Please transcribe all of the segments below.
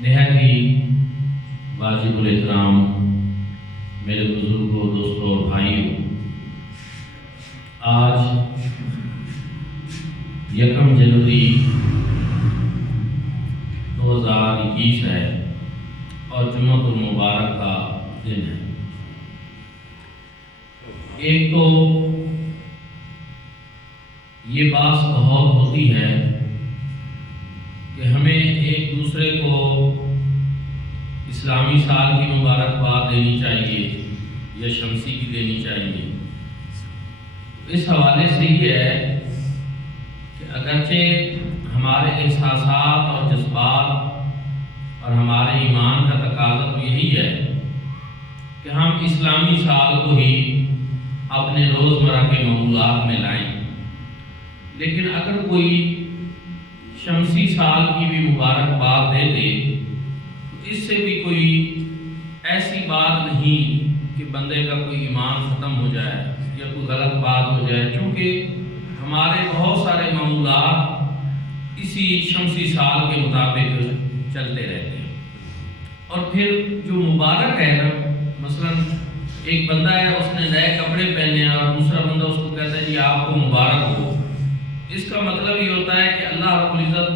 نہایت ہی واجب الاحترام میرے بزرگوں، دوستوں اور بھائیوں، آج 1 جنوری 2021 ہے اور جمعۃ المبارک کا دن ہے۔ ایک تو یہ بات بہت ہوتی ہے کہ ہمیں ایک دوسرے کو اسلامی سال کی مبارکباد دینی چاہیے یا شمسی کی دینی چاہیے۔ اس حوالے سے یہ ہے کہ اگرچہ ہمارے احساسات اور جذبات اور ہمارے ایمان کا تقاضا تو یہی ہے کہ ہم اسلامی سال کو ہی اپنے روزمرہ کے معمولات میں لائیں، لیکن اگر کوئی شمسی سال کی بھی مبارکباد دے دے تو اس سے بھی کوئی ایسی بات نہیں کہ بندے کا کوئی ایمان ختم ہو جائے یا کوئی غلط بات ہو جائے، چونکہ ہمارے بہت سارے معمولات اسی شمسی سال کے مطابق چلتے رہتے ہیں۔ اور پھر جو مبارک ہے نا، مثلا ایک بندہ ہے، اس نے نئے کپڑے پہنے ہیں اور دوسرا بندہ اس کو کہتا ہے جی آپ کو مبارک ہو، اس کا مطلب یہ ہوتا ہے کہ اللہ رب العزت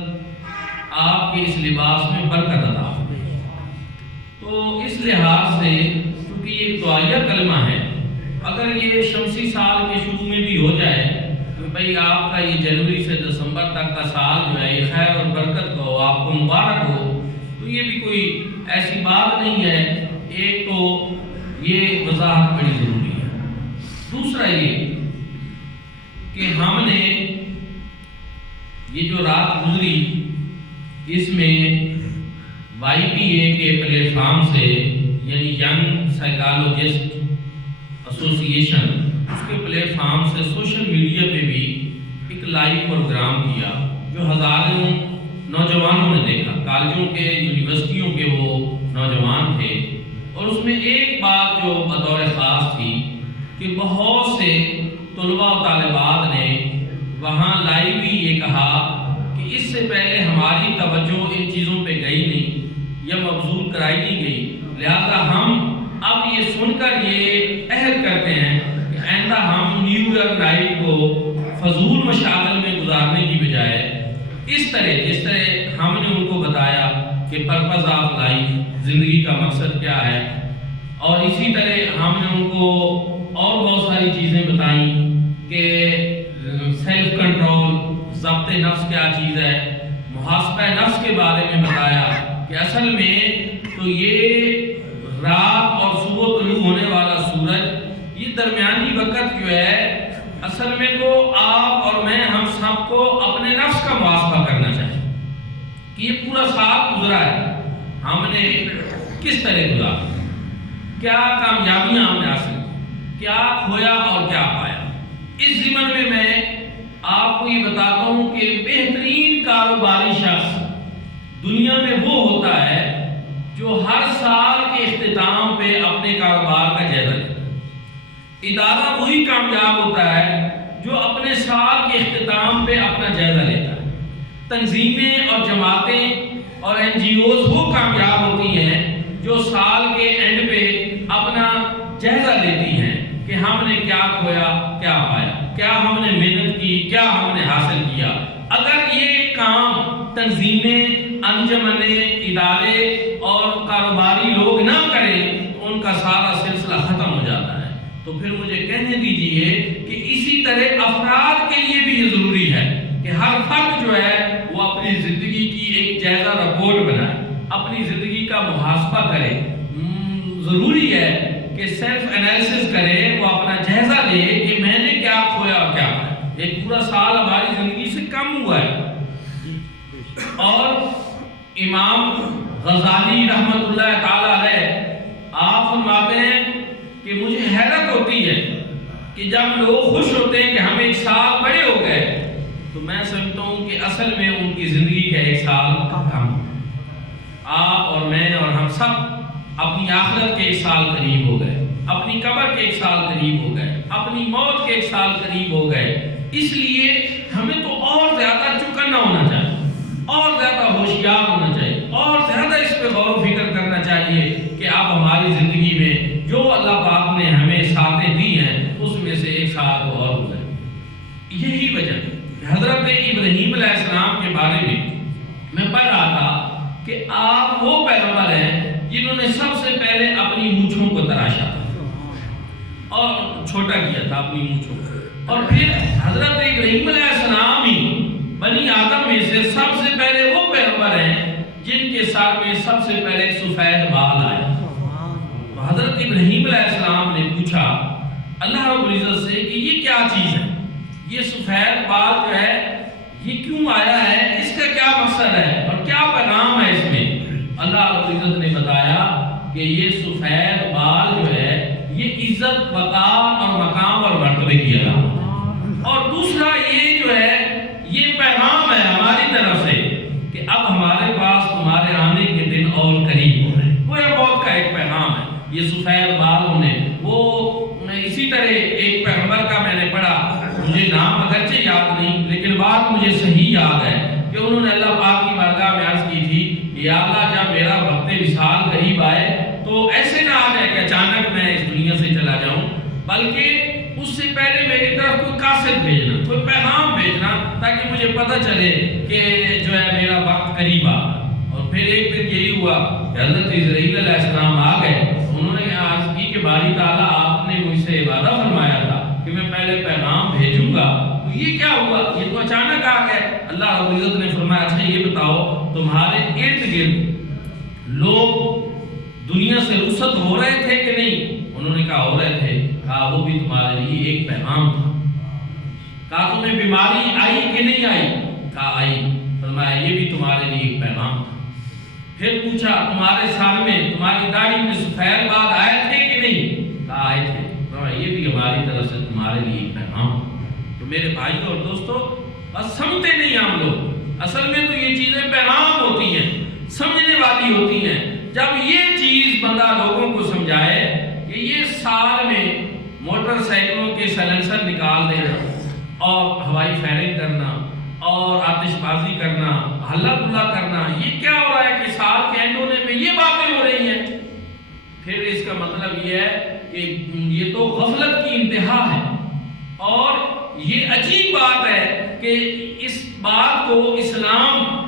آپ کے اس لباس میں برکت عطا ہو۔ تو اس لحاظ سے چونکہ یہ ایک دعائیہ کلمہ ہے، اگر یہ شمسی سال کے شروع میں بھی ہو جائے کہ بھئی آپ کا یہ جنوری سے دسمبر تک کا سال جو ہے یہ خیر اور برکت کا ہو، آپ کو مبارک ہو، تو یہ بھی کوئی ایسی بات نہیں ہے۔ ایک تو یہ وضاحت بڑی ضروری ہے۔ دوسرا یہ کہ ہم نے یہ جو رات گزری اس میں YPA کے پلیٹ فارم سے، یعنی ینگ سائیکالوجسٹ ایسوسی ایشن، اس کے پلیٹ فارم سے سوشل میڈیا پہ بھی ایک لائیو پروگرام کیا جو ہزاروں نوجوانوں نے دیکھا، کالجوں کے، یونیورسٹیوں کے وہ نوجوان تھے، اور اس میں ایک بات جو بطور خاص تھی کہ بہت سے طلباء و طالبات نے وہاں لائیو ہی یہ کہا کہ اس سے پہلے ہماری توجہ ان چیزوں پہ گئی نہیں یا مبذول کرائی نہیں گئی، لہذا ہم اب یہ سن کر یہ عہد کرتے ہیں کہ آئندہ ہم نیو ایئر نائٹ کو فضول مشاغل میں گزارنے کی بجائے اس طرح جس طرح ہم نے ان کو بتایا کہ پرپز آف لائف، زندگی کا مقصد کیا ہے، اور اسی طرح ہم نے ان کو اور بہت ساری چیزیں بتائیں کہ سیلف کنٹرول، ضبط نفس کیا چیز ہے، محاسبہ نفس کے بارے میں بتایا کہ اصل میں تو یہ رات اور صبح طلوع ہونے والا سورج، یہ درمیانی وقت جو ہے اصل میں تو آپ اور میں ہم سب کو اپنے نفس کا محاسبہ کرنا چاہیے کہ یہ پورا سال گزرا ہے، ہم نے کس طرح گزارا، کیا کامیابیاں ہم نے حاصل کی، کیا کھویا اور کیا پایا۔ اس ضمن میں آپ کو یہ بتاتا ہوں کہ بہترین کاروباری شخص دنیا میں وہ ہوتا ہے جو ہر سال کے اختتام پہ اپنے کاروبار کا جائزہ لیتا ہے۔ ادارہ وہی کامیاب ہوتا ہے جو اپنے سال کے اختتام پہ اپنا جائزہ لیتا ہے۔ تنظیمیں اور جماعتیں اور NGOs وہ کامیاب ہوتی ہیں جو سال کے اینڈ پہ اپنا جائزہ لیتی ہیں کہ ہم نے کیا کھویا، کیا پایا، کیا ہم نے محنت کی، کیا ہم نے حاصل کیا۔ اگر یہ کام تنظیمیں، انجمنیں، ادارے اور کاروباری لوگ نہ کریں تو ان کا سارا سلسلہ ختم ہو جاتا ہے۔ تو پھر مجھے کہنے دیجئے کہ اسی طرح افراد کے لیے بھی یہ ضروری ہے کہ ہر فرد جو ہے وہ اپنی زندگی کی ایک جائزہ رپورٹ بنائے، اپنی زندگی کا محاسبہ کرے، ضروری ہے کہ سیلف انالیسس کرے، وہ اپنا جائزہ لے کہ میں نے کیا کھویا اور کیا پایا۔ ایک پورا سال ہماری زندگی سے کم ہوا ہے۔ اور امام غزالی رحمۃ اللہ تعالی علیہ آپ فرماتے ہیں کہ مجھے حیرت ہوتی ہے کہ جب لوگ خوش ہوتے ہیں کہ ہم ایک سال بڑے ہو گئے تو میں سمجھتا ہوں کہ اصل میں ان کی زندگی کا ایک سال کم۔ آپ اور میں اور ہم سب اپنی آخرت کے ایک سال قریب ہو گئے، اپنی قبر کے ایک سال قریب ہو گئے، اپنی موت کے ایک سال قریب ہو گئے۔ اس لیے ہمیں تو اور زیادہ چوکنا ہونا چاہیے، اور زیادہ ہوشیار ہونا چاہیے، اور زیادہ اس ہماری زندگی میں جو اللہ پاک نے ہمیں ساتیں دی ہیں اس میں سے ایک ساتھ اور گزرے۔ یہی وجہ حضرت ابراہیم علیہ السلام کے بارے میں پڑھ رہا تھا کہ آپ وہ پیغمبر ہیں جنہوں نے سب سے پہلے اپنی مونچھوں کو تراشا تھا اور چھوٹا کیا تھا اپنی مونچھوں کو، اور پھر حضرت ابراہیم علیہ السلام ہی بنی آدم میں سے سب سے پہلے وہ پیغمبر ہیں جن کے سر میں سب سے پہلے ایک سفید بال آیا۔ تو حضرت ابراہیم علیہ السلام نے پوچھا اللہ رب العزت سے کہ یہ کیا چیز ہے، یہ سفید بال جو ہے یہ کیوں آیا ہے، اس کا کیا مقصد ہے اور کیا پیغام ہے اس میں؟ اللہ رب العزت نے بتایا کہ یہ سفید بال جو ہے یہ عزت، وقار اور مقام اور مرتبے کی علامت، اور دوسرا یہ جو ہے یہ پیغام ہے ہماری طرف سے کہ اب ہمارے پاس تمہارے آنے کے دن اور قریب ہو رہے ہیں۔ وہ موت کا ایک پیغام ہے یہ سفید بالوں نے۔ وہ اسی طرح ایک پیغمبر کا میں نے پڑھا، مجھے نام اگرچہ یاد نہیں لیکن بات مجھے صحیح یاد ہے کہ انہوں نے اللہ پاک کی بارگاہ میں عرض کی تھی کہ یا اللہ جب میرا وقت وصال قریب آئے تو ایسے نہ آ جائے کہ اچانک میں اس دنیا سے چلا جاؤں، بلکہ اس سے پہلے میری طرف کوئی قاصد بھیجنا، کوئی پیغام بھیجنا تاکہ مجھے پتہ چلے کہ جو ہے میرا وقت قریب آ۔ اور پھر ایک دن یہی ہوا کہ حضرت اسرائیل علیہ السلام آ گئے، انہوں نے عرض کی کہ باری تعالیٰ آپ نے مجھ سے وعدہ فرمایا تھا کہ میں پہلے پیغام بھیجوں گا، تو یہ کیا ہوا، یہ تو اچانک آ گئے۔ اللہ رب العزت نے فرمایا اچھا یہ بتاؤ تمہارے ارد گرد لوگ دنیا سے رخصت ہو رہے تھے کہ نہیں؟ انہوں نے کہا ہو رہے تھے۔ کہا وہ بھی تمہارے لیے ایک پیغام تھا۔ کہا تمہیں بیماری آئی کہ نہیں آئی؟ کہا آئی۔ فرمایا یہ بھی تمہارے لیے ایک پیغام تھا۔ پھر پوچھا تمہارے سر میں، تمہاری داڑھی میں سفید بال آئے تھے کہ نہیں؟ کہا آئے تھے۔ فرمایا یہ بھی ہماری طرف سے تمہارے لیے ایک پیغام تھا۔ تو میرے بھائی اور دوستو بس سمجھتے نہیں ہم لوگ، اصل میں تو یہ چیزیں پیغام ہوتی ہیں، سمجھنے والی ہوتی ہیں۔ جب یہ چیز بندہ لوگوں کو سمجھائے کہ یہ سال میں موٹر سائیکلوں کے سائلنسر نکال دینا اور ہوائی فائرنگ کرنا اور آتش بازی کرنا، ہلا گلا کرنا، یہ کیا ہو رہا ہے کہ سال کے اینڈ ہونے میں یہ باتیں ہو رہی ہیں، پھر اس کا مطلب یہ ہے کہ یہ تو غفلت کی انتہا ہے۔ اور یہ عجیب بات ہے کہ اس بات کو اسلام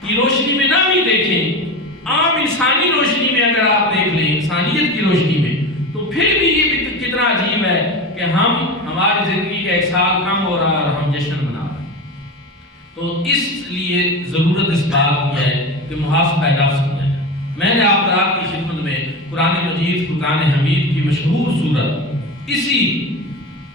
کی روشنی میں نہ بھی دیکھیں، عام انسانی روشنی میں اگر آپ دیکھ لیں، انسانیت کی روشنی میں، تو پھر بھی یہ بھی کتنا عجیب ہے کہ ہماری زندگی کا ایک سال کم ہو رہا ہے اور ہم جشن منا رہے ہیں۔ تو اس لیے ضرورت اس بات کی ہے کہ محاسبہ نفس کیا جائے۔ میں نے آپ رات کی خدمت میں قرآن مجید فرقان حمید کی مشہور سورت اسی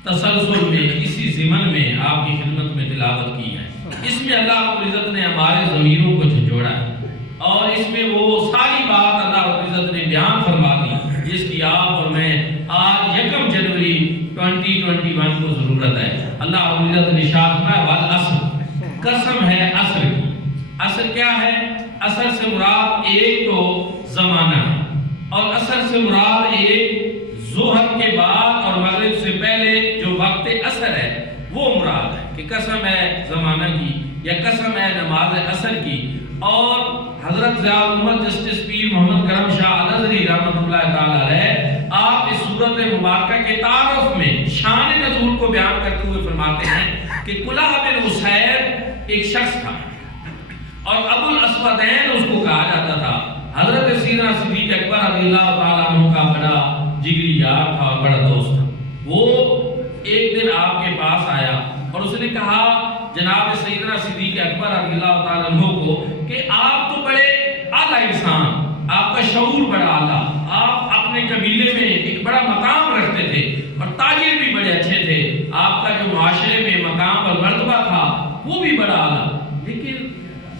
تسلسل میں، اسی ضمن میں آپ کی خدمت میں تلاوت کی ہے۔ اس میں اللہ رب العزت نے ہمارے ضمیروں کو جھنجھوڑا ہے اور اس میں وہ ساری بات اللہ رب العزت نے بیان فرما دی جس کی آپ اور میں آج 1 جنوری 2021 کو ضرورت ہے۔ اللہ رب العزت نے ارشاد فرمایا والعصر، قسم ہے عصر کی۔ عصر کیا ہے؟ عصر سے مراد ایک تو زمانہ ہے اور عصر سے مراد ایک ظہر کے بعد اور مغرب سے پہلے جو وقت عصر ہے وہ مراد ہے کہ قسم ہے زمانہ کی یا قسم ہے نماز عصر کی۔ اور حضرت ضیاء الامت جسٹس پیر محمد کرم شاہ الازہری رحمۃ اللہ تعالی علیہ آپ اس سورت مبارکہ کے تعارف میں شان نزول کو بیان کرتے ہوئے فرماتے ہیں کہ کلہ بن عسیر ایک شخص تھا اور ابو الاسودین اس کو کہا جاتا تھا۔ حضرت سیدنا صدیق اکبر رضی اللہ تعالیٰ عنہ کا بڑا جگری یار تھا اور بڑا دوست تھا۔ وہ ایک دن آپ کے پاس آیا اور اس نے کہا جناب سیدنا صدیق اکبر رضی اللہ تعالیٰ عنہ کو کہ آپ تو بڑے اعلیٰ انسان، آپ کا شعور بڑا اعلیٰ، آپ اپنے قبیلے میں ایک بڑا مقام رکھتے تھے اور تاجر بھی بڑے اچھے تھے، آپ کا جو معاشرے میں مقام اور مرتبہ تھا وہ بھی بڑا اعلیٰ، لیکن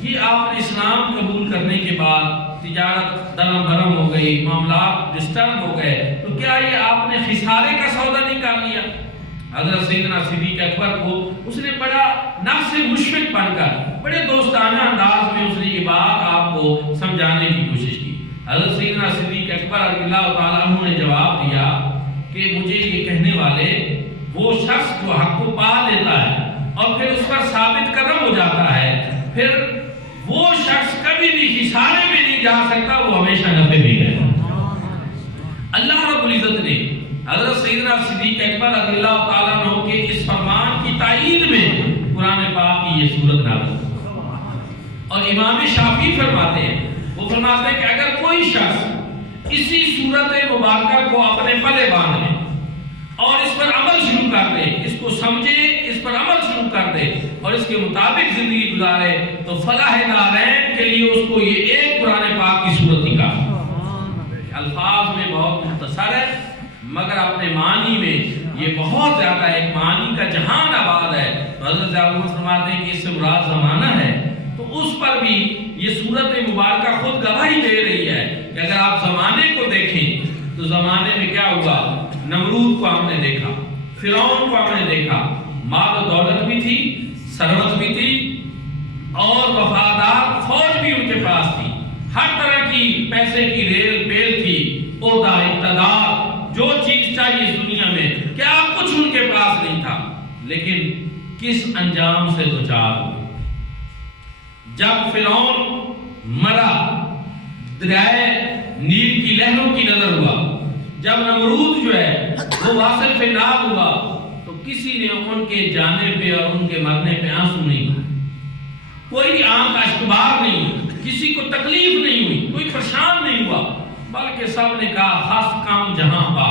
یہ آپ نے اسلام قبول کرنے کے بعد تجارت درم برم ہو گئی، معاملات ڈسٹرب ہو گئے، تو کیا یہ آپ نے خسارے کا سودا نہیں کر لیا؟ حضرت سیدنا صدیق اکبر کو اس نے بڑا نفس مشفق بن کر بڑے دوستانہ انداز میں اس نے یہ بات آپ کو سمجھانے کی کوشش کی۔ حضرت سیدنا صدیق اکبر رضی اللہ تعالیٰ عنہ نے جواب دیا کہ مجھے یہ کہنے والے وہ شخص جو حق کو پا لیتا ہے اور پھر اس پر ثابت قدم ہو جاتا ہے، پھر وہ شخص کبھی بھی خسارے میں نہیں جا سکتا، وہ ہمیشہ نفع میں گئے۔ حضرت سیدنا صدیق اکبر رضی اللہ تعالیٰ عنہ کے اس فرمان کی تائید میں قرآن پاک کی یہ سورت نازل ہوئی۔ اور امام شافعی فرماتے ہیں، وہ فرماتے ہیں کہ اگر کوئی شخص اسی سورت مبارکہ کو اپنے پلے باندھ لے اور اس پر عمل شروع کر دے، اس کو سمجھے، اس پر عمل شروع کر دے اور اس کے مطابق زندگی گزارے، تو فلاح دارین کے لیے اس کو یہ ایک قرآن پاک کی سورت ہی کافی۔ الفاظ میں بہت مختصر ہے مگر اپنے معنی میں یہ بہت زیادہ ایک معنی کا جہان آباد ہے۔ تو حضرت ضیاء فرماتے ہیں کہ اس سے مراد زمانہ ہے، تو اس پر بھی یہ سورت مبارکہ خود گواہی دے رہی ہے کہ اگر آپ زمانے کو دیکھیں تو زمانے میں کیا ہوا، نمرود کو ہم نے دیکھا، فرعون کو ہم نے دیکھا، مال و دولت بھی تھی، ثروت بھی تھی اور وفادار فوج بھی ان کے پاس تھی، ہر طرح کی پیسے کی ریل پیل تھی، عہدہ، اقتدار، جو چیز چاہیے اس دنیا میں، کیا کچھ ان کے پاس نہیں تھا، لیکن کس انجام سے دوچار ہوئے؟ جب فرعون مرا، دریائے نیل کی لہروں کی نظر ہوا، جب نمرود جو ہے وہ واصل پہ ناب ہوا، تو کسی نے ان کے جانے پہ اور ان کے مرنے پہ آنسو نہیں بہائے، کوئی آنکھ اشکبار نہیں، کسی کو تکلیف نہیں ہوئی، کوئی پریشان نہیں ہوا، بلکہ سب نے کہا خاص کام جہاں پا،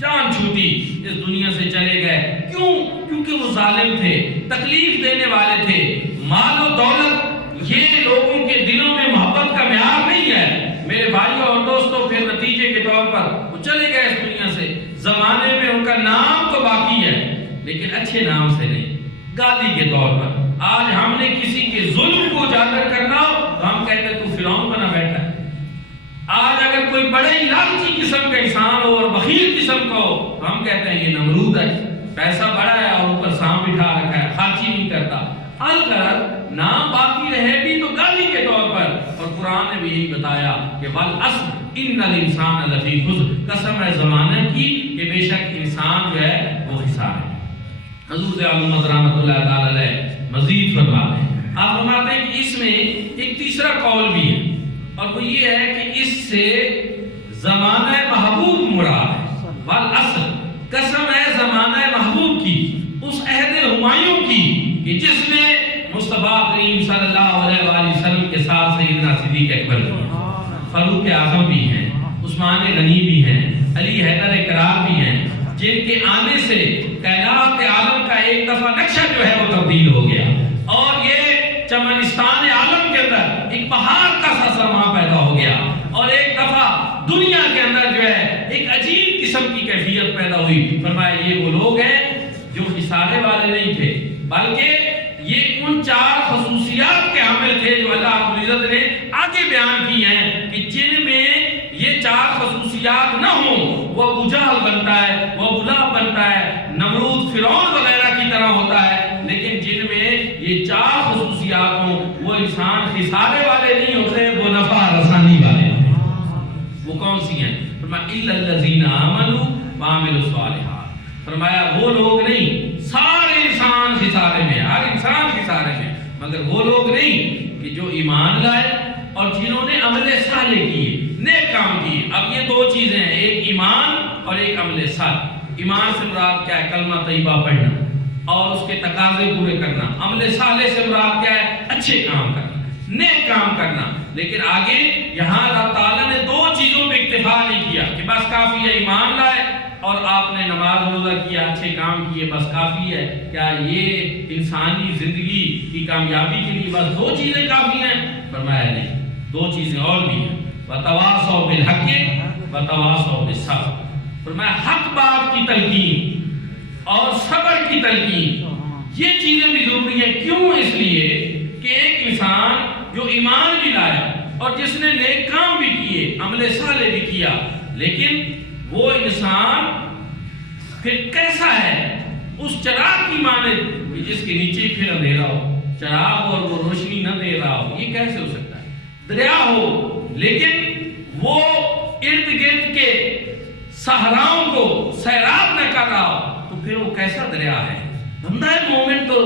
جان چھوٹی، اس دنیا سے چلے گئے۔ کیوں؟ کیونکہ وہ ظالم تھے، تکلیف دینے والے تھے۔ مال و دولت یہ لوگوں کے دلوں میں محبت کا معیار نہیں ہے میرے بھائیوں اور دوستوں۔ پھر نتیجے کے طور پر وہ چلے گئے اس دنیا سے، زمانے میں ان کا نام تو باقی ہے لیکن اچھے نام سے نہیں، گالی کے طور پر۔ آج ہم نے کسی کے ظلم کو اجاگر کرنا ہو تو ہم کہتے ہیں تو فرعون بنا بیٹھا ہے۔ آج اگر کوئی بڑے لالچی قسم کا انسان ہو اور بخیل قسم کا ہو تو ہم کہتے ہیں یہ نمرود ہے، پیسہ بڑا ہے اور اوپر سام بٹھا رکھا ہے، خرچی نہیں کرتا۔ الغرض نام باقی رہے بھی تو گالی کے طور پر، اور قرآن نے بھی یہی بتایا کہ والعصر ان الانسان لفی خسر، قسم ہے زمانہ کی کہ بے شک انسان جو ہے وہ خسارے ہے۔ حضور اعظم رحمۃ اللہ تعالی علیہ مزید فرماتے ہیں، آپ فرماتے ہیں کہ اس میں ایک تیسرا قول بھی ہے اور وہ یہ ہے کہ اس سے زمانہ محبوب مراد ہے۔ والعصر، قسم ہے زمانہ محبوب کی، اس عہد ہمایوں کی کہ جس میں مصطفیٰ کریم صلی اللہ علیہ وآلہ وسلم کے ساتھ سیدنا صدیق اکبر بھی ہیں، فاروق اعظم بھی ہیں، عثمان غنی بھی ہیں، علی حیدر کرار بھی ہیں، جن کے آنے سے کائنات عالم کا ایک دفعہ نقشہ جو ہے وہ تبدیل ہو گیا اور یہ چمنستان عالم کے اندر ایک پہاڑ کا سا سما پیدا ہو گیا اور ایک دفعہ دنیا کے اندر جو ہے ایک عجیب قسم کی کیفیت پیدا ہوئی۔ فرمایا یہ وہ لوگ ہیں جو خسارے والے نہیں تھے بلکہ یہ ان چار خصوصیات کے حامل تھے جو اللہ رب العزت نے آگے بیان کی ہیں کہ جن میں یہ چار خصوصیات نہ ہوں وہ ابو جہل بنتا ہے، وہ ابو لہب بنتا ہے، نمرود فرعون وغیرہ کی طرح ہوتا ہے، لیکن جن میں یہ چار خصوصیات ہوں وہ انسان خسارے والے نہیں ہوتے، وہ نفع رسانی والے ہوتے ہیں۔ وہ کون سی ہیں؟ فرمایا الا الذین آمنوا وعملوا الصالحات، فرمایا وہ لوگ نہیں، سارے انسان خسارے میں، ہر انسان خسارے میں، مگر وہ لوگ نہیں کہ جو ایمان لائے اور جنہوں نے عمل صالح کیے، نیک کام کیے۔ اب یہ دو چیزیں ہیں، ایک ایمان اور ایک عمل صالح۔ ایمان سے مراد کیا ہے؟ کلمہ طیبہ پڑھنا اور اس کے تقاضے پورے کرنا۔ عمل صالح سے مراد کیا ہے؟ اچھے کام کرنا، نیک کام کرنا۔ لیکن آگے یہاں اللہ تعالیٰ نے دو چیزوں پہ اکتفا نہیں کیا کہ بس کافی ہے ایمان لائے اور آپ نے نماز روزہ کیا، اچھے کام کیے، بس کافی ہے۔ کیا یہ انسانی زندگی کی کامیابی کے لیے بس دو چیزیں کافی ہیں؟ فرمایا نہیں، دو چیزیں اور بھی ہیں، وتواصوا بالحق وتواصوا بالصبر۔ فرمایا حق بات کی تلقین اور صبر کی تلقین، یہ چیزیں بھی ضروری ہیں۔ کیوں؟ اس لیے کہ ایک انسان جو ایمان بھی لایا اور جس نے نیک کام بھی کیے، عمل صالح بھی کیا، لیکن وہ انسان پھر کیسا ہے؟ اس چراغ کی مانند جس کے نیچے پھر اندھیرا ہو، چراغ اور وہ روشنی نہ دے رہا ہو، یہ کیسے ہو سکتا ہے؟ دریا ہو لیکن وہ ارد گرد کے صحراؤں کو سیراب نہ کر رہا ہو تو پھر وہ کیسا دریا ہے؟ بندہ مومن تو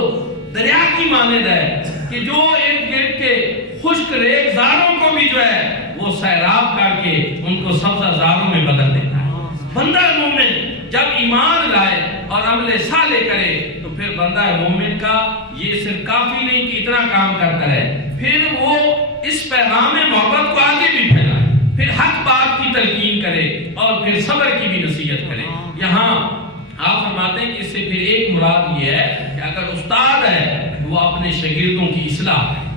دریا کی مانند ہے کہ جو ارد گرد کے خشک ریگ زاروں کو بھی جو ہے وہ سیراب کر کے ان کو سبزہ زاروں میں بدل دیتا ہے۔ بندہ مومن جب ایمان لائے اور عمل صالح کرے تو پھر بندہ مومن کا یہ صرف کافی نہیں کہ اتنا کام کرتا رہے، پھر وہ اس پیغام محبت کو آگے بھی پھیلائے، پھر حق بات کی تلقین کرے اور پھر صبر کی بھی نصیحت کرے۔ یہاں آپ فرماتے ہیں کہ اس سے پھر ایک مراد یہ ہے کہ اگر استاد ہے وہ اپنے شاگردوں کی اصلاح کرے،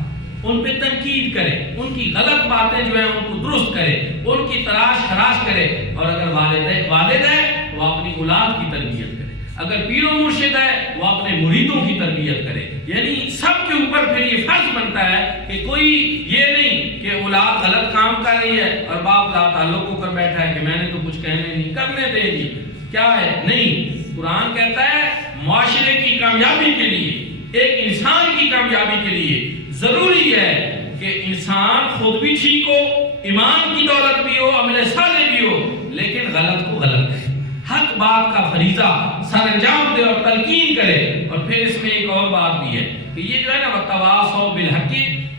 ان پہ تنقید کرے، ان کی غلط باتیں جو ہیں ان کو درست کرے، ان کی تلاش خراش کرے، اور اگر والد ہے وہ اپنی اولاد کی تربیت کرے، اگر پیر و مرشد ہے وہ اپنے مریدوں کی تربیت کرے۔ یعنی سب کے اوپر پھر یہ فرض بنتا ہے کہ کوئی یہ نہیں کہ اولاد غلط کام کر رہی ہے اور باپ لا تعلق ہو کر بیٹھا ہے کہ میں نے تو کچھ کہنے نہیں، کرنے دے جی کیا ہے، نہیں۔ قرآن کہتا ہے معاشرے کی کامیابی کے لیے، ایک انسان کی کامیابی کے لیے ضروری ہے کہ انسان خود بھی ٹھیک ہو، ایمان کی دولت بھی ہو، عمل صالح بھی ہو، لیکن غلط کو غلط کرے، حق بات کا فریضہ سر انجام دے اور تلقین کرے۔ اور پھر اس میں ایک اور بات بھی ہے کہ یہ جو ہے نا وتواصوا بالحق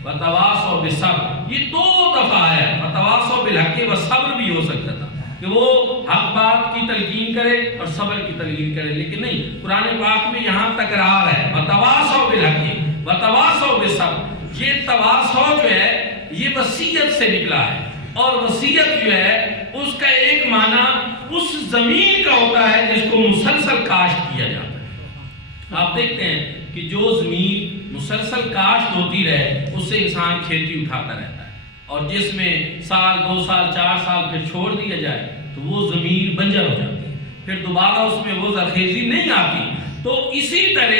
وتواصوا بالصبر، یہ دو دفعہ ہے، وتواصوا بالحق والصبر بھی ہو سکتا تھا کہ وہ حق بات کی تلقین کرے اور صبر کی تلقین کرے، لیکن نہیں، قرآن پاک میں یہاں تکرار ہے، وتواصوا بالحق وتواصوا بالصبر۔ یہ تواصع جو ہے یہ وصیت سے نکلا ہے، اور وصیت جو ہے اس کا ایک معنی اس زمین کا ہوتا ہے جس کو مسلسل کاشت کیا جاتا ہے۔ آپ دیکھتے ہیں کہ جو زمین مسلسل کاشت ہوتی رہے اس سے انسان کھیتی اٹھاتا رہتا ہے، اور جس میں سال 2 سال 4 سال پھر چھوڑ دیا جائے تو وہ زمین بنجر ہو جاتی ہے، پھر دوبارہ اس میں وہ زرخیزی نہیں آتی۔ تو اسی طرح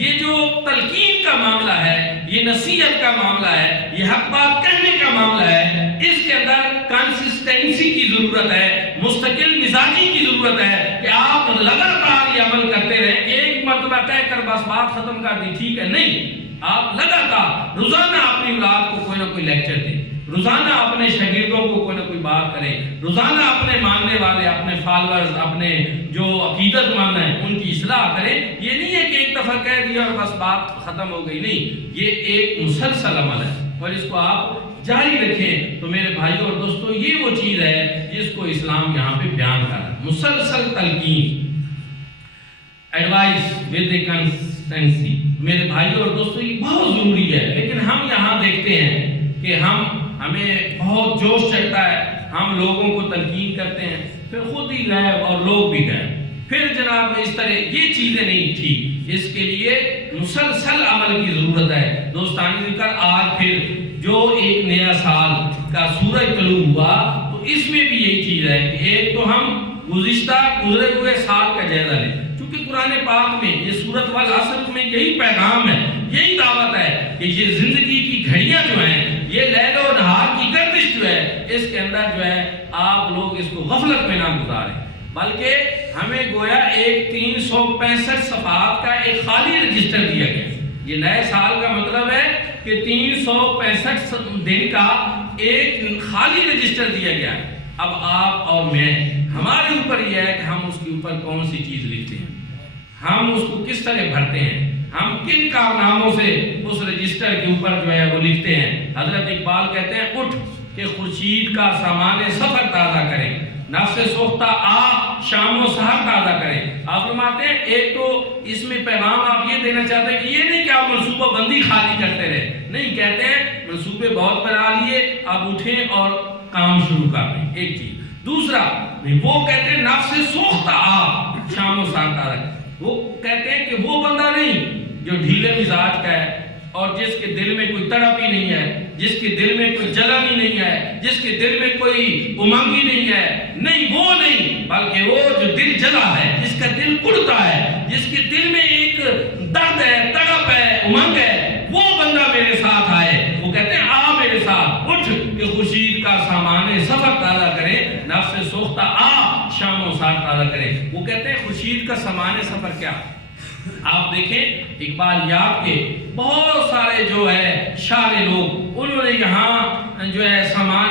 یہ جو تلقین کا معاملہ ہے، یہ نصیحت کا معاملہ ہے، یہ حق بات کہنے کا معاملہ ہے، اس کے اندر کنسسٹنسی کی ضرورت ہے، مستقل مزاجی کی ضرورت ہے کہ آپ لگاتار یہ عمل کرتے رہیں۔ ایک مرتبہ کہہ کر بس بات ختم کر دی ٹھیک ہے، نہیں، آپ لگاتار روزانہ اپنی اولاد کو کوئی نہ کوئی لیکچر دیں، روزانہ اپنے شاگردوں کو کوئی نہ کوئی بات کریں، روزانہ اپنے ماننے والے، اپنے فالورز، اپنے جو عقیدت مند ہیں ان کی اصلاح کریں۔ یہ نہیں ہے کہ ایک دفعہ کہہ دیا اور بس بات ختم ہو گئی، نہیں، یہ ایک مسلسل عمل ہے اور اس کو آپ جاری رکھیں۔ تو میرے بھائیوں اور دوستوں، یہ وہ چیز ہے جس کو اسلام یہاں پہ بیان کر رہا ہے، مسلسل تلقین، ایڈوائس ود اے کنسسٹنسی۔ میرے بھائیوں اور دوستوں، یہ بہت ضروری ہے، لیکن ہم یہاں دیکھتے ہیں کہ ہمیں بہت جوش چڑھتا ہے، ہم لوگوں کو تلقین کرتے ہیں، پھر خود ہی گئے اور لوگ بھی گئے، پھر جناب اس طرح یہ چیزیں نہیں تھی۔ اس کے لیے مسلسل عمل کی ضرورت ہے۔ دوستانی ذکر، آج پھر جو ایک نیا سال کا سورج طلوع ہوا تو اس میں بھی یہی چیز ہے کہ ایک تو ہم گزرے ہوئے سال کا جائزہ لیں، کیونکہ قرآن پاک میں یہ سورۃ والعصر میں یہی پیغام ہے، یہی دعوت ہے کہ یہ زندگی کی گھڑیاں جو ہیں، یہ لیل و نہار کی گردش جو ہے، اس کے اندر جو ہے آپ لوگ اس کو غفلت میں نہ گزاریں، بلکہ ہمیں گویا ایک 365 صفحات کا ایک خالی رجسٹر دیا گیا۔ یہ نئے سال کا مطلب ہے کہ 365 دن کا ایک خالی رجسٹر دیا گیا ہے۔ اب آپ اور میں، ہمارے اوپر یہ ہے کہ ہم اس کے اوپر کون سی چیز لکھتے ہیں، ہم اس کو کس طرح بھرتے ہیں، ہم کن کارناموں سے اس رجسٹر کے اوپر جو ہے وہ لکھتے ہیں۔ حضرت اقبال کہتے ہیں، اٹھ کہ خورشید کا سامان سفر تازہ کریں، نفس سوختہ آ شام و سحر تازہ کریں۔ آپ فرماتے ہیں ایک تو اس میں پیغام آپ یہ دینا چاہتے ہیں کہ یہ نہیں کہ آپ منصوبہ بندی خالی کرتے رہے، نہیں، کہتے ہیں منصوبے بہت بنا لیے، آپ اٹھیں اور کام شروع کر دیں، ایک چیز۔ دوسرا، وہ کہتے ہیں نفس سوختہ آ شام و سحر تازہ کریں، وہ کہتے ہیں کہ وہ بندہ نہیں جو ڈھیلے مزاج کا ہے اور جس کے دل میں کوئی تڑپ ہی نہیں ہے، جس کے دل میں کوئی جلن ہی نہیں ہے، جس کے دل میں کوئی امنگ ہی نہیں ہے، نہیں، وہ نہیں، بلکہ وہ جو دل جلا ہے، جس کا دل کڑتا ہے، جس کے دل میں ایک درد ہے، تڑپ ہے، امنگ ہے، وہ بندہ میرے ساتھ آئے۔ وہ کہتے ہیں آ میرے ساتھ، اٹھ کہ خورشید کا سامان سفر تازہ کرے، نفس سوختہ آ شام و سحر تازہ کرے۔ وہ کہتے ہیں خورشید کا سامان سفر کیا؟ آپ دیکھیں اقبال یاد کے بہت سارے جو ہے شاعر لوگ، انہوں نے یہاں جو ہے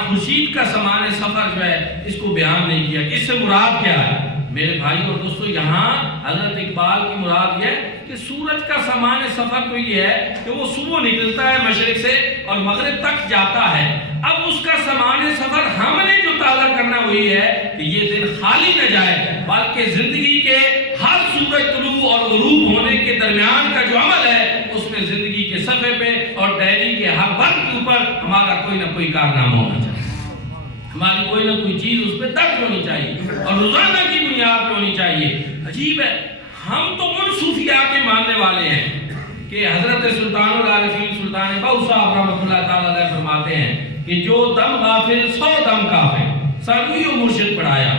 خورشید کا سامان سفر جو ہے اس کو بیان نہیں کیا کہ اس سے مراد کیا ہے۔ میرے بھائی اور دوستو، یہاں حضرت اقبال کی مراد یہ ہے کہ سورج کا سامان سفر تو یہ ہے کہ وہ صبح نکلتا ہے مشرق سے اور مغرب تک جاتا ہے۔ اب اس کا سامان سفر ہم نے جو تقاضا کرنا وہی ہے کہ یہ دن خالی نہ جائے، بلکہ زندگی کے ہر سورج طلوع اور غروب ہونے کے درمیان کا جو عمل ہے اس میں زندگی کے صفحے پہ اور ڈائری کے ہر ورق کے اوپر ہمارا کوئی نہ کوئی کارنامہ ہونا چاہیے، ہماری کوئی نہ کوئی چیز اس پہ درج ہونی چاہیے اور روزانہ کی بنیاد پہ ہونی چاہیے۔ عجیب ہے، ہم تو ان صوفیاء کے ماننے والے ہیں کہ حضرت سلطان العارفین سلطان بہو صاحب رحمۃ اللہ تعالی علیہ فرماتے ہیں کہ جو دم غافل 100 دم کافر، سروی و مرشد پڑھایا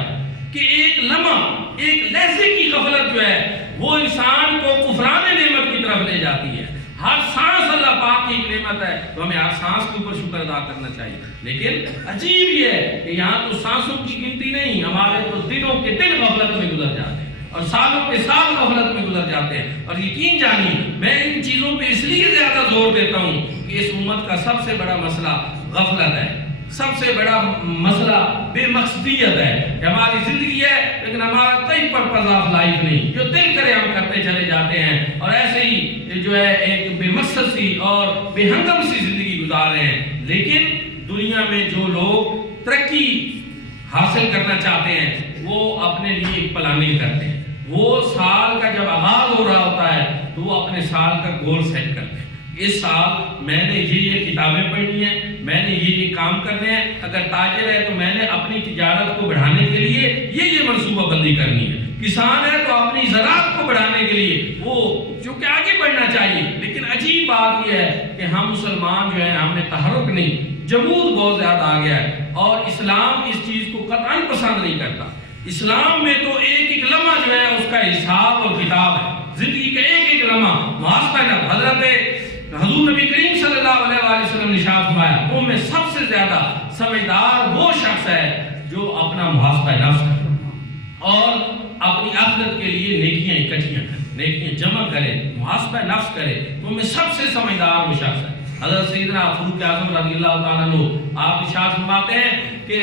کہ ایک لمحہ ایک لحظے کی غفلت جو ہے وہ انسان کو کفران نعمت کی طرف لے جاتی ہے۔ ہر سانس اللہ پاک کی ایک نعمت ہے تو ہمیں ہر سانس کے اوپر شکر ادا کرنا چاہیے، لیکن عجیب یہ ہے کہ یہاں تو سانسوں کی گنتی نہیں، ہمارے تو دنوں کے دن غفلت میں گزر جاتے ہیں اور سالوں کے سال غفلت میں گزر جاتے ہیں۔ اور یقین جانیے میں ان چیزوں پہ اس لیے زیادہ زور دیتا ہوں کہ اس امت کا سب سے بڑا مسئلہ غفلت ہے، سب سے بڑا مسئلہ بے مقصدیت ہے کہ ہماری زندگی ہے لیکن ہمارا کوئی پرپز آف لائف نہیں، جو دل کرے ہم کرتے چلے جاتے ہیں اور ایسے ہی جو ہے ایک بے مقصد سی اور بے ہنگم سی زندگی گزار رہے ہیں۔ لیکن دنیا میں جو لوگ ترقی حاصل کرنا چاہتے ہیں وہ اپنے لیے ایک پلاننگ کرتے ہیں، وہ سال کا جب آغاز ہو رہا ہوتا ہے تو وہ اپنے سال کا گول سیٹ کرتے ہیں، اس سال میں نے یہ کتابیں پڑھنی ہیں، میں نے یہ کام کرنے ہیں، اگر تاجر ہے تو میں نے اپنی تجارت کو بڑھانے کے لیے یہ منصوبہ بندی کرنی ہے، کسان ہے تو اپنی زراعت کو بڑھانے کے لیے وہ چونکہ آگے بڑھنا چاہیے۔ لیکن عجیب بات یہ ہے کہ ہم مسلمان جو ہیں ہم نے تحرک نہیں، جمود بہت زیادہ آ گیا ہے اور اسلام اس چیز کو قطعاً پسند نہیں کرتا۔ اسلام میں تو ایک ایک لمحہ جو ہے اس کا حساب اور کتاب ہے، زندگی کا ایک ایک لمحہ محاسبہ ہے۔ حضرت حضور نبی کریم صلی اللہ علیہ وآلہ وسلم نے ارشاد فرمایا تم میں سب سے زیادہ سمجھدار وہ شخص ہے جو اپنا محاسبہ نفس کرے اور اپنی آخرت کے لیے نیکیاں اکٹھیاں کرے، نیکیاں جمع کرے، محاسبہ نفس کرے، تم میں سب سے سمجھدار وہ شخص ہے۔ حضرت سیدنا فاروق اعظم رضی اللہ تعالیٰ عنہ آپ ارشاد فرماتے ہیں کہ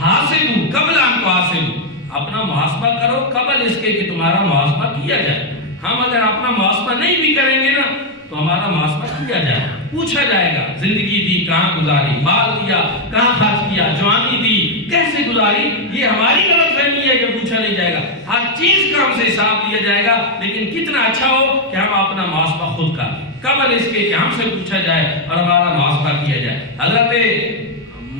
حاسبوا قبل ان تحاسبوا، اپنا محاسبہ کرو قبل اس کے کہ تمہارا محاسبہ کیا جائے۔ ہم اگر اپنا محاسبہ نہیں بھی کریں گے نا تو ہمارا محاسبہ کیا جائے، پوچھا جائے گا زندگی دی کہاں گزاری، مال دیا کہاں خرچ کیا، جوانی دی کیسے گزاری۔ یہ ہماری غلط فہمی ہے کہ پوچھا نہیں جائے گا، ہر چیز کا ہم سے حساب لیا جائے گا، لیکن کتنا اچھا ہو کہ ہم اپنا محاسبہ خود کریں قبل اس کے کہ ہم سے پوچھا جائے اور ہمارا محاسبہ کیا جائے۔ حضرت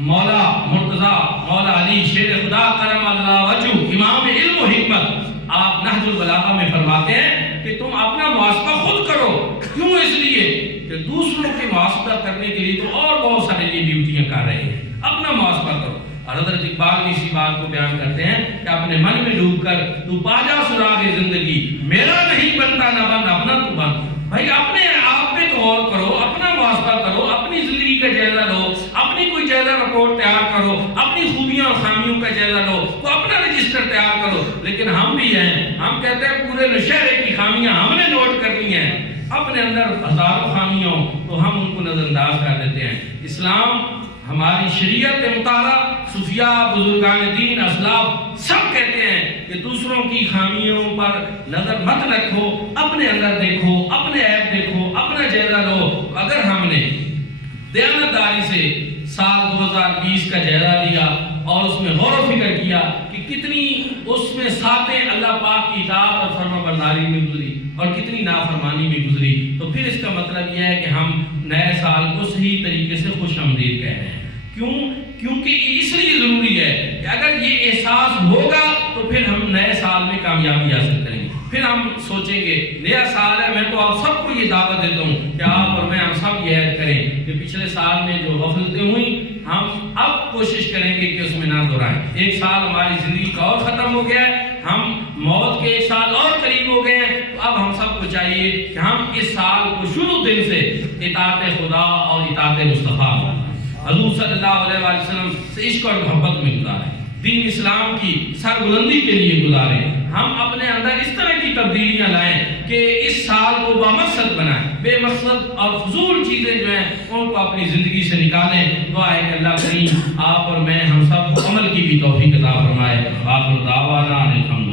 مولا مرتضی مولا علی شیر خدا کرم اللہ وجہ امام علم و حکمت آپ نہج البلاغہ میں فرماتے ہیں کہ تم اپنا محاسبہ خود کرو، کیوں؟ اس لیے کہ دوسروں کے محاسبہ کرنے کے لیے تو اور بہت سارے یہ ڈیوٹیاں کر رہے ہیں، اپنا محاسبہ کرو۔ اور حضرت اقبال بھی اسی بات کو بیان کرتے ہیں کہ اپنے من میں ڈوب کر تو پا جا سراغ زندگی، میرا نہیں بنتا نہ بن اپنا تو بن۔ بھائی اپنے آپ پہ تو غور کرو، اپنا محاسبہ کرو، اپنی زندگی کا جائزہ لو، اپنی کوئی جائزہ رپورٹ تیار کرو، اپنی خوبیاں اور خامیوں کا جائزہ لو، تو اپنا رجسٹر تیار کرو۔ لیکن ہم بھی ہیں، ہم کہتے ہیں پورے نشہرے کی خامیاں ہم نے نوٹ کرنی ہیں، اپنے اندر ہزاروں خامیوں تو ہم ان کو نظر انداز کر دیتے ہیں۔ اسلام ہماری شریعت مطالعہ صوفیاء بزرگان دین اسلاف سب کہتے ہیں کہ دوسروں کی خامیوں پر نظر مت رکھو، اپنے اندر دیکھو، اپنے عیب دیکھو، اپنا جائزہ لو۔ اگر ہم نے دیانتداری سے سال 2020 کا جائزہ لیا اور اس میں غور و فکر کیا کہ کتنی اس میں ساتیں اللہ پاک کی اطاعت اور فرما برداری میں گزری اور کتنی نافرمانی میں گزری، تو پھر اس کا مطلب یہ ہے کہ ہم نئے سال کو صحیح طریقے سے خوش آمدید کہہ رہے ہیں۔ کیونکہ اس لیے ضروری ہے کہ اگر یہ احساس ہوگا تو پھر ہم نئے سال میں کامیابی حاصل کریں گے، پھر ہم سوچیں گے نیا سال ہے۔ میں تو آپ سب کو یہ دعوت دیتا ہوں کہ آپ اور میں ہم سب یہ عہد کریں کہ پچھلے سال میں جو غفلتیں ہوئیں ہم اب کوشش کریں گے کہ اس میں نہ دہرائیں۔ ایک سال ہماری زندگی کا اور ختم ہو گیا ہے، ہم موت کے ایک سال اور قریب ہو گئے ہیں، تو اب ہم سب کو چاہیے کہ ہم اس سال کو شروع دن سے اطاعت خدا اور اطاعت مصطفیٰ حضور صلی اللہ علیہ وآلہ وسلم سے عشق اور محبت میں گزاریں، دین اسلام کی سربلندی کے لیے گزاریں۔ ہم اپنے اندر اس طرح کی تبدیلیاں لائیں کہ اس سال کو بامقصد بنائیں، بے مقصد اور فضول چیزیں جو ہیں ان کو اپنی زندگی سے نکالیں۔ دعا ہے کہ اللہ کریم آپ اور میں ہم سب کو عمل کی بھی توفیق عطا فرمائے۔ آخر دعوانا الحمدللہ۔